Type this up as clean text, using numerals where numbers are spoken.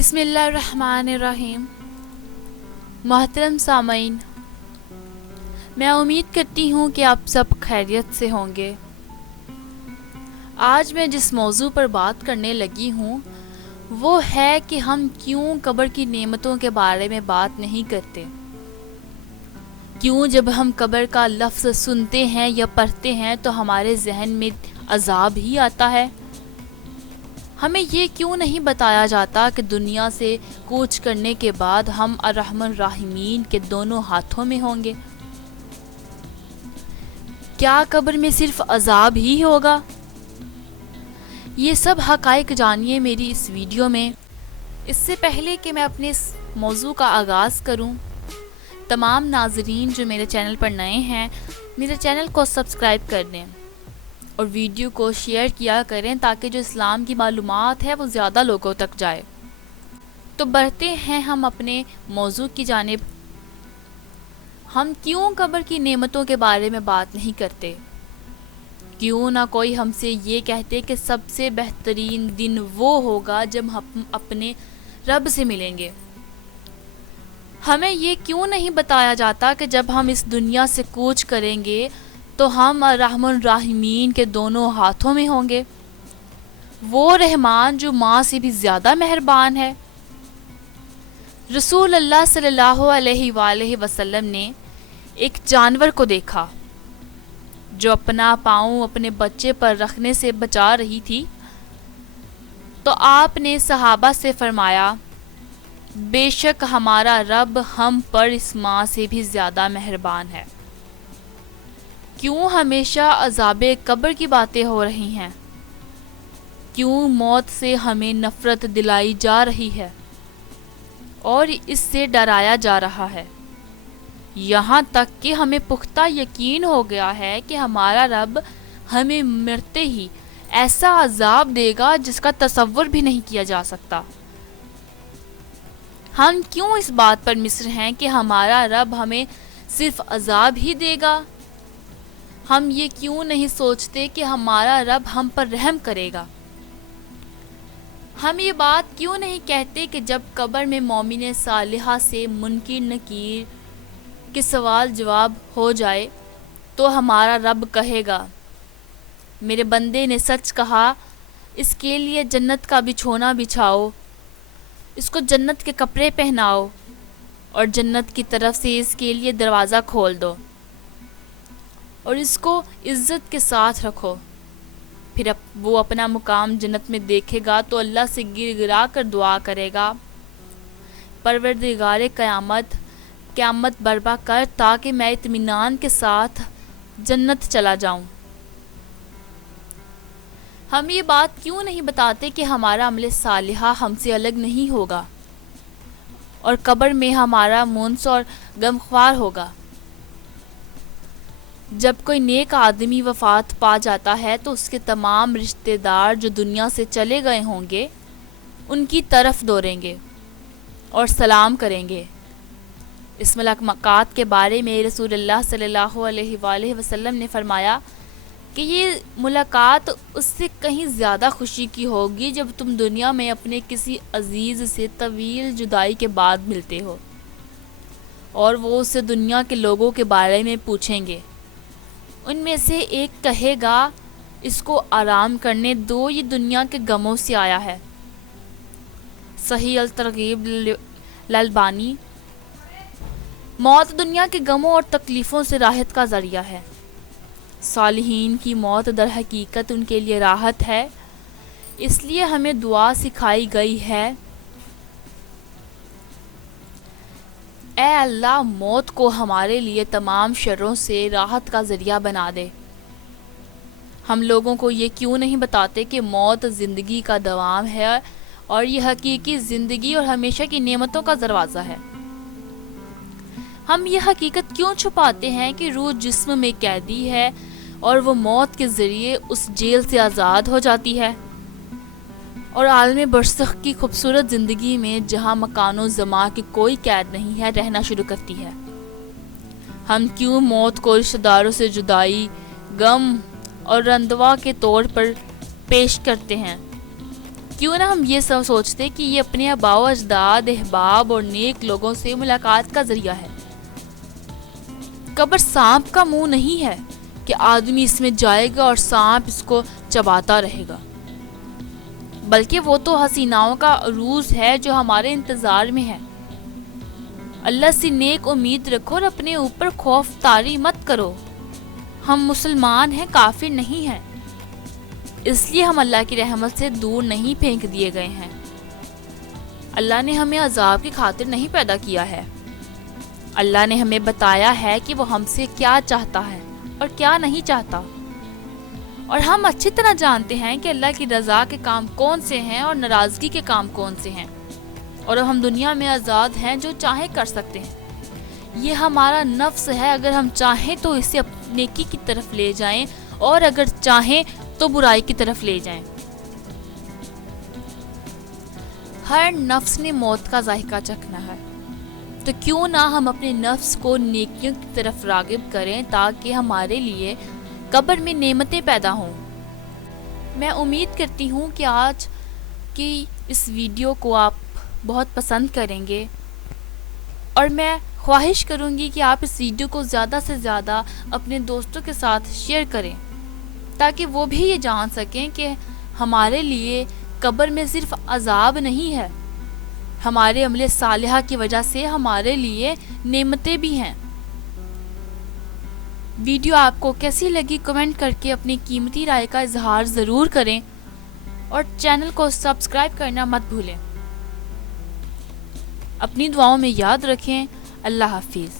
بسم اللہ الرحمن الرحیم۔ محترم سامعین، میں امید کرتی ہوں کہ آپ سب خیریت سے ہوں گے۔ آج میں جس موضوع پر بات کرنے لگی ہوں وہ ہے کہ ہم کیوں قبر کی نعمتوں کے بارے میں بات نہیں کرتے۔ کیوں جب ہم قبر کا لفظ سنتے ہیں یا پڑھتے ہیں تو ہمارے ذہن میں عذاب ہی آتا ہے۔ ہمیں یہ کیوں نہیں بتایا جاتا کہ دنیا سے کوچ کرنے کے بعد ہم ارحم الراحمین کے دونوں ہاتھوں میں ہوں گے؟ کیا قبر میں صرف عذاب ہی ہوگا؟ یہ سب حقائق جانیے میری اس ویڈیو میں۔ اس سے پہلے کہ میں اپنے اس موضوع کا آغاز کروں، تمام ناظرین جو میرے چینل پر نئے ہیں میرے چینل کو سبسکرائب کر دیں اور ویڈیو کو شیئر کیا کریں تاکہ جو اسلام کی معلومات ہے وہ زیادہ لوگوں تک جائے۔ تو بڑھتے ہیں ہم اپنے موضوع کی جانب۔ ہم کیوں قبر کی نعمتوں کے بارے میں بات نہیں کرتے؟ کیوں نہ کوئی ہم سے یہ کہتے کہ سب سے بہترین دن وہ ہوگا جب ہم اپنے رب سے ملیں گے؟ ہمیں یہ کیوں نہیں بتایا جاتا کہ جب ہم اس دنیا سے کوچ کریں گے تو ہم ارحم الراحمین کے دونوں ہاتھوں میں ہوں گے، وہ رحمان جو ماں سے بھی زیادہ مہربان ہے۔ رسول اللہ صلی اللہ علیہ وآلہ وسلم نے ایک جانور کو دیکھا جو اپنا پاؤں اپنے بچے پر رکھنے سے بچا رہی تھی، تو آپ نے صحابہ سے فرمایا، بے شک ہمارا رب ہم پر اس ماں سے بھی زیادہ مہربان ہے۔ کیوں ہمیشہ عذاب قبر کی باتیں ہو رہی ہیں؟ کیوں موت سے ہمیں نفرت دلائی جا رہی ہے اور اس سے ڈرایا جا رہا ہے؟ یہاں تک کہ ہمیں پختہ یقین ہو گیا ہے کہ ہمارا رب ہمیں مرتے ہی ایسا عذاب دے گا جس کا تصور بھی نہیں کیا جا سکتا۔ ہم کیوں اس بات پر مصر ہیں کہ ہمارا رب ہمیں صرف عذاب ہی دے گا؟ ہم یہ کیوں نہیں سوچتے کہ ہمارا رب ہم پر رحم کرے گا؟ ہم یہ بات کیوں نہیں کہتے کہ جب قبر میں مومن صالحہ سے منکر نکیر کے سوال جواب ہو جائے تو ہمارا رب کہے گا، میرے بندے نے سچ کہا، اس کے لیے جنت کا بچھونا بچھاؤ، اس کو جنت کے کپڑے پہناؤ اور جنت کی طرف سے اس کے لیے دروازہ کھول دو اور اس کو عزت کے ساتھ رکھو۔ پھر وہ اپنا مقام جنت میں دیکھے گا تو اللہ سے گر گرا کر دعا کرے گا، پروردگار قیامت برپا کر تاکہ میں اطمینان کے ساتھ جنت چلا جاؤں۔ ہم یہ بات کیوں نہیں بتاتے کہ ہمارا عمل صالحہ ہم سے الگ نہیں ہوگا اور قبر میں ہمارا مونس اور غمخوار ہوگا؟ جب کوئی نیک آدمی وفات پا جاتا ہے تو اس کے تمام رشتہ دار جو دنیا سے چلے گئے ہوں گے ان کی طرف دوڑیں گے اور سلام کریں گے۔ اس ملاقات کے بارے میں رسول اللہ صلی اللہ علیہ وآلہ وسلم نے فرمایا کہ یہ ملاقات اس سے کہیں زیادہ خوشی کی ہوگی جب تم دنیا میں اپنے کسی عزیز سے طویل جدائی کے بعد ملتے ہو اور وہ اس سے دنیا کے لوگوں کے بارے میں پوچھیں گے۔ ان میں سے ایک کہے گا، اس کو آرام کرنے دو، یہ دنیا کے غموں سے آیا ہے۔ صحیح الترغیب الالبانی۔ موت دنیا کے غموں اور تکلیفوں سے راحت کا ذریعہ ہے۔ صالحین کی موت در حقیقت ان کے لیے راحت ہے، اس لیے ہمیں دعا سکھائی گئی ہے، اے اللہ موت کو ہمارے لیے تمام شروں سے راحت کا ذریعہ بنا دے۔ ہم لوگوں کو یہ کیوں نہیں بتاتے کہ موت زندگی کا دوام ہے اور یہ حقیقی زندگی اور ہمیشہ کی نعمتوں کا دروازہ ہے؟ ہم یہ حقیقت کیوں چھپاتے ہیں کہ روح جسم میں قیدی ہے اور وہ موت کے ذریعے اس جیل سے آزاد ہو جاتی ہے اور عالم برزخ کی خوبصورت زندگی میں جہاں مکان و زمان کی کوئی قید نہیں ہے رہنا شروع کرتی ہے؟ ہم کیوں موت کو رشتہ داروں سے جدائی، غم اور رندوا کے طور پر پیش کرتے ہیں؟ کیوں نہ ہم یہ سب سوچتے کہ یہ اپنے آباء و اجداد، احباب اور نیک لوگوں سے ملاقات کا ذریعہ ہے۔ قبر سانپ کا منہ نہیں ہے کہ آدمی اس میں جائے گا اور سانپ اس کو چباتا رہے گا، بلکہ وہ تو حسیناؤں کا عروج ہے جو ہمارے انتظار میں ہے۔ اللہ سے نیک امید رکھو اور اپنے اوپر خوف طاری مت کرو۔ ہم مسلمان ہیں، کافر نہیں ہیں، اس لیے ہم اللہ کی رحمت سے دور نہیں پھینک دیے گئے ہیں۔ اللہ نے ہمیں عذاب کی خاطر نہیں پیدا کیا ہے۔ اللہ نے ہمیں بتایا ہے کہ وہ ہم سے کیا چاہتا ہے اور کیا نہیں چاہتا، اور ہم اچھی طرح جانتے ہیں کہ اللہ کی رضا کے کام کون سے ہیں اور ناراضگی کے کام کون سے ہیں، اور اب ہم دنیا میں آزاد ہیں، جو چاہیں کر سکتے ہیں۔ یہ ہمارا نفس ہے، اگر ہم چاہیں تو اسے نیکی کی طرف لے جائیں اور اگر چاہیں تو برائی کی طرف لے جائیں۔ ہر نفس نے موت کا ذائقہ چکھنا ہے، تو کیوں نہ ہم اپنے نفس کو نیکیوں کی طرف راغب کریں تاکہ ہمارے لیے قبر میں نعمتیں پیدا ہوں۔ میں امید کرتی ہوں کہ آج کی اس ویڈیو کو آپ بہت پسند کریں گے، اور میں خواہش کروں گی کہ آپ اس ویڈیو کو زیادہ سے زیادہ اپنے دوستوں کے ساتھ شیئر کریں، تاکہ وہ بھی یہ جان سکیں کہ ہمارے لیے قبر میں صرف عذاب نہیں ہے، ہمارے عمل صالحہ کی وجہ سے ہمارے لیے نعمتیں بھی ہیں۔ ویڈیو آپ کو کیسی لگی کمنٹ کر کے اپنی قیمتی رائے کا اظہار ضرور کریں، اور چینل کو سبسکرائب کرنا مت بھولیں۔ اپنی دعاؤں میں یاد رکھیں۔ اللہ حافظ۔